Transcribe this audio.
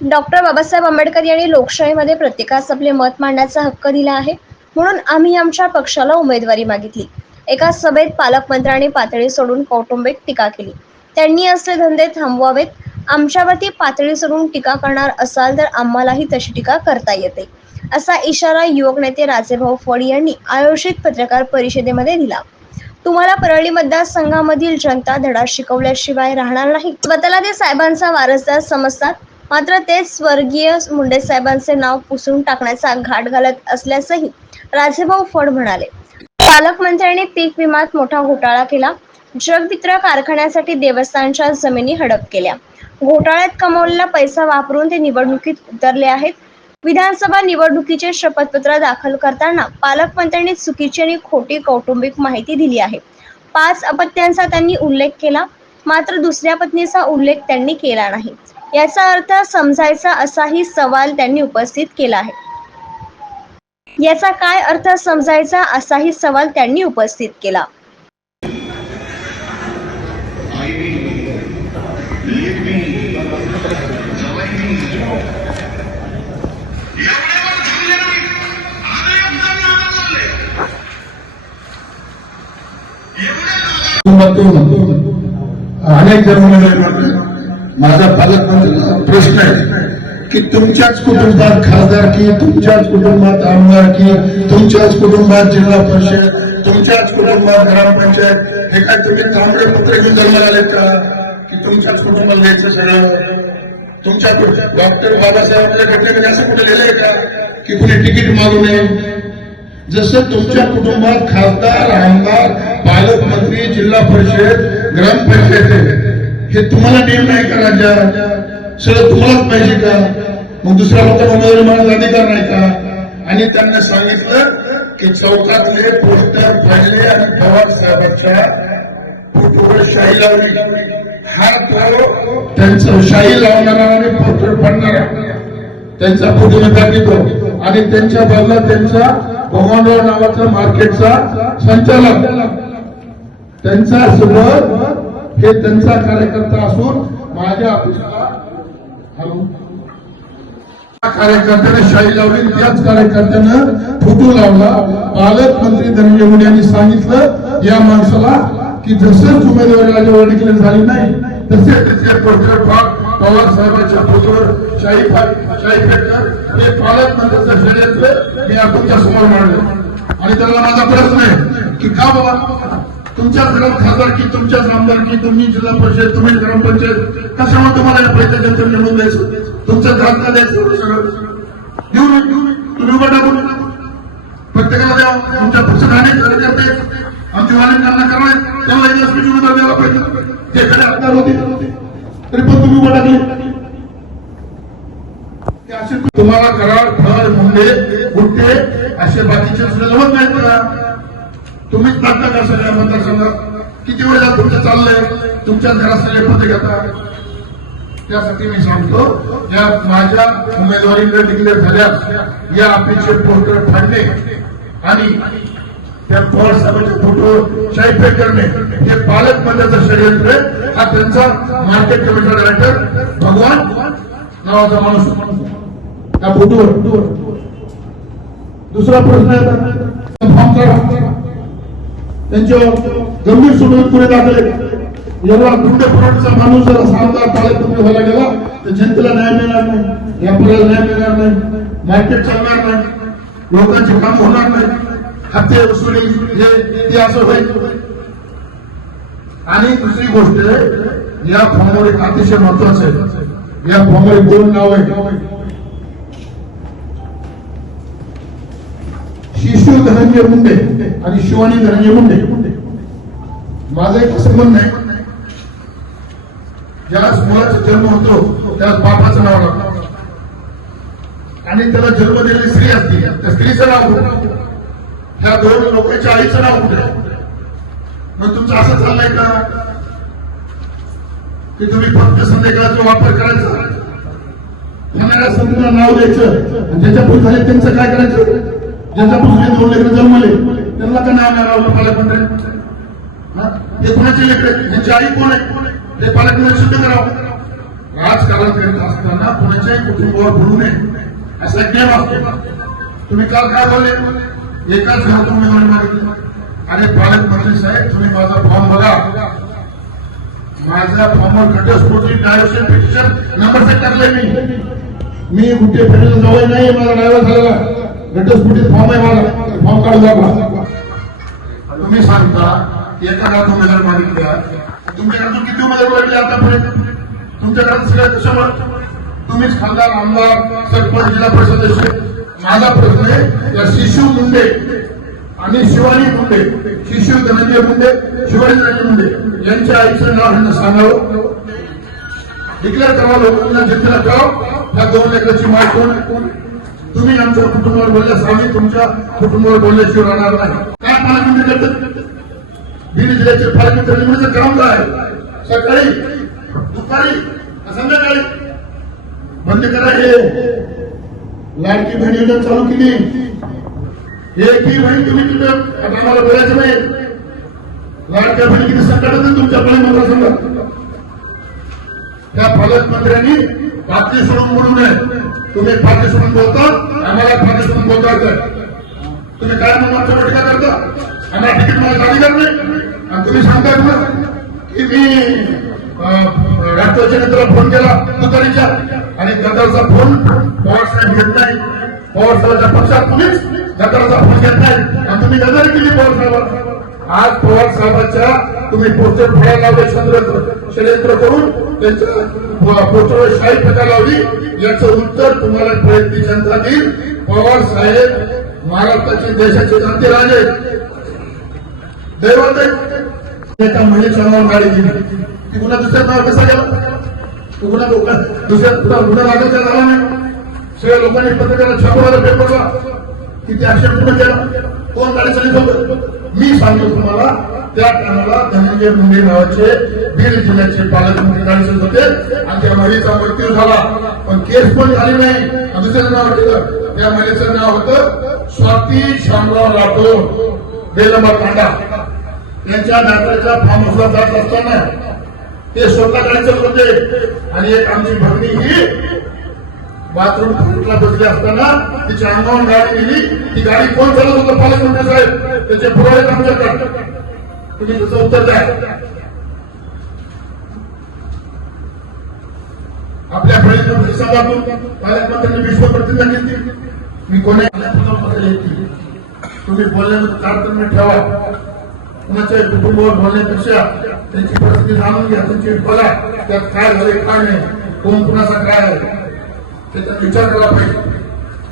Doctor Babasaheb Ambedkar यांनी लोकशाहीमध्ये प्रत्येकास आपले मत मांडण्याचा हक्क दिला आहे, म्हणून आम्ही आमच्या पक्षाला उमेदवारी मागितली. एका सभेत पालकमंत्र्यांनी पातळी सोडून कौटुंबिक टीका केली. त्यांनी असले धंदे थांबवावेत. आमच्यावरती पातळी सोडून टीका करणार असाल तर आम्हालाही तशी टीका करता येते, असा इशारा युवक नेते राजेभाऊ फड यांनी आयोजित पत्रकार परिषदेमध्ये दिला. तुम्हाला परळी मतदारसंघामधील जनता धडा शिकवल्याशिवाय राहणार नाही. स्वतःला ते साहेबांचा वारसदार समजतात, मात्र तेच स्वर्गीय मुंडे साहेबांचे नाव पुसून टाकण्याचा घाट घालत असल्याचंही राजेभाऊ फड म्हणाले. पालकमंत्र्यांनी पीक विम्यात मोठा घोटाळा केला. जगमित्र कारखान्यासाठी देवस्थानच्या जमिनी हडप केल्या. घोटाळ्यात कमावलेला पैसा वापरून ते निवडणुकीत उतरले आहेत. विधानसभा निवडणुकीचे शपथपत्र दाखल करताना पालकमंत्र्यांनी चुकीची आणि खोटी कौटुंबिक माहिती दिली आहे. 5 अपत्यांचा त्यांनी उल्लेख केला, मात्र दुसऱ्या पत्नीचा उल्लेख त्यांनी केला नाही. याचा अर्थ समजायचा असाही सवाल त्यांनी उपस्थित केला आहे. याचा काय अर्थ समजायचा असाही सवाल त्यांनी उपस्थित केला. अनेक जण माझा पालकमंत्र्यांचा प्रश्न आहे की तुमच्याच कुटुंबात खासदारकी, तुमच्याच कुटुंबात आमदारकी, तुमच्याच कुटुंबात जिल्हा परिषद, तुमच्याच कुटुंबात ग्रामपंचायत, हे काय तुम्ही तांबडे पत्र घेऊन जन्माला आलेत का की तुमच्याच कुटुंबाला द्यायचं सगळं? तुमच्या डॉक्टर बाबासाहेबांच्या घटनेमध्ये असं कुठे लिहिलंय का की कुणी तिकीट मागू नये? जसं तुमच्या कुटुंबात खासदार, आमदार, पालकमंत्री, जिल्हा परिषद, ग्रामपंचायत हे तुम्हाला नियम नाही का राज्यात? सगळं तुम्हालाच पाहिजे का? मग दुसऱ्या लोकांना उमेदवारी मागण्याचा अधिकार नाही का? आणि त्यांना सांगितलं की चौकातले पोस्टर फाडले आणि पवार साहेबांच्या फोटोवर शाही लावली. हा तो त्यांचं शाही लावणारा आणि पोस्टर फाडणारा त्यांचा फोटो मी दाखवतो. आणि त्यांच्या बाजूला त्यांचा भगवानराव नावाचा मार्केटचा संचालक, त्यांचा सोबत हे त्यांचा कार्यकर्ता असून माझ्या ऑफिसला कार्यकर्त्याने शाही लावली. त्याच कार्यकर्त्यानं फोटो लावला. पालकमंत्री धनंजय मुंडे यांनी सांगितलं या माणसाला की जसंच उमेदवारी राज्यावर डिक्लेअर झाली नाही तसे त्याचे पोस्टर पवार साहेबांच्या फोटोवर शाही फेकणार हे पालकमंत्र्यांचं षडयंत्र मी तुमच्या समोर मांडलं. आणि त्याला माझा प्रश्न आहे की का बाबा तुमच्याच घरात खासदारकी, तुमच्याच आमदारकी, तुम्ही जिल्हा परिषद, तुम्ही ग्रामपंचायत, कशामुळे तुम्हाला या पैशाच्या जंतर निवडून द्यायचं? तुमच्या घरात का द्यायचं? सगळं तुम्ही उभं टाकून प्रत्येकाला द्या. तुमच्या पक्षात अनेक कार्यकर्ते आमची वाणिज्यांना करावे, त्याला एक स्पीच उमेदवार द्यायला पाहिजे. ते एखादे आमदार होते तरी पण तुम्ही उभं टाकले. असे तुम्हाला कराड, फड, मुंडे, गुट्टे असे बाकीचे सुद्धा जमत नाहीत का? तुम्हीच टाकता का सगळ्या मतदारसंघात? किती वेळेला तुमचं चाललंय? तुमच्या घरात सगळे पद घेता. त्यासाठी मी सांगतो या माझ्या उमेदवारीकडे डिक्लेअर झाल्यास या आपलीचे पोस्टर फाडणे आणि त्या पवार साहेबांचे फोटो शाहीफेक करणे हे पालकमंत्र्यांचं षडयंत्र. हा त्यांचा मार्केट कमिटीचा डायरेक्टर भगवान नावाचा माणूस त्या फोटोवर. दुसरा प्रश्न आहे त्यांच्यावर गंभीर सुनावणी पुढे दाखल. एवढा गुंड पुरवठ्याचा माणूस जर आमदार पालकमंत्री व्हायला गेला तर जनतेला न्याय मिळणार नाही, व्यापाऱ्याला न्याय मिळणार नाही, मार्केट चालणार नाही, लोकांचे काम होणार नाही, हप्ते वसुली हे असं होईल. आणि दुसरी गोष्ट या फॉर्मवर एक अतिशय महत्वाचं आहे. या फॉर्मवर 2 नाव आहे, शिशू धनंजय मुंडे आणि शिवानी धनंजय मुंडे. माझं एक असं म्हणणं आहे, ज्याला मुलाचा जन्म होतो त्याला बापाचं नाव लागतं आणि त्याला जन्म दिलेली स्त्री असते त्या स्त्रीचं नाव कुठे? ह्या 2 लोकांच्या आईचं नाव कुठे? मग तुमचं असं चाललंय का की तुम्ही फक्त संध्याकाळचा वापर करायचा, खाणाऱ्या संधीला नाव द्यायचं आणि ज्याच्या पुढे झाले त्यांचं काय करायचं? ज्याच्यापासून 2 लेकरं जन्मले त्यांना का नाव नाही रावलं पालकमंत्री? हे कोणाचे लेकर? यांची आई कोण आहे? हे पालकमंत्री सिद्ध करावं. राजकारण करीत असताना कोणाच्याही कुटुंबावर बोलू नये असा एक नियम असतो. तुम्ही काल काय बोलले, एकाच घरातून उमेदवारी मागितली. आणि पालकमंत्री साहेब, तुम्ही माझा फॉर्म बघा. माझ्या फॉर्मवर घटस्फोटी डायव्हर्शन पिटिशन नंबर सेट टाकले. मी कुठे फेडरल जवळ नाही, माझा ड्रायव्हर झालेला घटस्फोटीत फॉर्म आहे. माझा फॉर्म काढून दाखवा. तुम्ही सांगता एका घरात उमेदवार मागितल्या, तुमच्या घरातून किती उमेदवार वाढले आतापर्यंत? तुमच्या घरात सगळ्या कशामुळे? तुम्हीच खासदार, आमदार, सरपंच, जिल्हा परिषद सदस्य. माझा प्रश्न आहे, या शिशु मुंडे आणि शिवानी मुंडे, शिशु धनंजय मुंडे, शिवानी धनंजय मुंडे यांच्या आईचं नाव ह्यांना सांगावं, डिक्लेअर करावं, लोकांना जिंकला करावं. या दोन लेकराची माय कोण? तुम्ही आमच्या कुटुंबावर बोलल्यास आम्ही तुमच्या कुटुंबावर बोलल्याशिवाय राहणार नाही. काय पालकमंत्री करतात? बीड जिल्ह्याचे पालकमंत्री निवडण्याचं काम काय? सकाळी, दुपारी, संध्याकाळी बंद करा. हे लाडकी बहीण योजना चालू केली. एकही बहीण तुम्ही तिथं आता आम्हाला बोलायचं नाही. लाडक्या बहिणी किती संकट होते तुमच्या मतदारसंघात. त्या पालकमंत्र्यांनी पातळी सोडून बोलू नये. तुम्ही पातळी सोडून बोलता, आम्हाला पातळी सोडून बोलता येतं. तुम्ही काय म्हणून आमच्या टीका करता? आम्हाला तिकीट मला गाडी करणे आणि तुम्ही सांगता ना की मी राष्ट्रवादीच्या नेत्याला फोन केला तुतारीच्या आणि गद्दारचा फोन पवार साहेब घेत नाही. पवार साहेबांच्या पक्षात तुम्हीच गद्दाराचा फोन घेत नाही आणि तुम्ही गद्दारी केली पवार साहेबांना. आज पवार साहेबांच्या तुम्ही पोस्टर फोडायला लावले, षडयंत्र करून त्यांच्या पोस्टरवर शाही फेका लावली. याचं उत्तर तुम्हाला प्रयत्नी जनता देईल. पवार साहेब महाराष्ट्राचे देशाचे जनते राजे दैवत. एका महिलेच्या नावावर गाडी दिली, ती पुन्हा दुसऱ्या नावावर कसा गेला? पुन्हा दुसऱ्या गुन्हा लागायचा झाला नाही. सगळ्या लोकांनी पत्रकाला छापवायला पेपरला किती आक्षेप पूर्ण केला. कोण गाडी चालत होतं? मी सांगतो तुम्हाला, त्या टायमाला धनंजय मुंडे नावाचे बीड जिल्ह्याचे पालकमंत्री गाडी चालत होते आणि त्या महिलेचा मृत्यू झाला, पण केस पण झाली नाही. दुसऱ्याचं नाव ठेवलं. त्या महिलेचं नाव होतं स्वाती शामराव राठोड, बेलंबा तांडा. त्यांच्या डॉक्टरच्या फार्म हाऊसला जात असताना ते स्वतः गाडी चालत होते आणि एक आमची भगिनी ही बाथरूम टॉयलेटला बसली असताना तिच्या अंगावर गाडी गेली. ती गाडी कोण चालत होतं? पालकमंत्री साहेब. त्याचे पुरावे आमच्याकडे. तुम्ही त्याचं उत्तर द्या. आपल्या प्रतिसादातून पालकमंत्र्यांनी विश्वप्रतिज्ञा घेतली. मी कोणी तुम्ही बोलण्यामध्ये तारतम्य ठेवा. कुणाच्या कुटुंबावर बोलण्यापेक्षा त्यांची परिस्थिती जाणून घ्या. त्यांची बोला, त्यात काय झाले काय नाही, कोण कुणाचा काय आहे त्याचा विचार केला पाहिजे.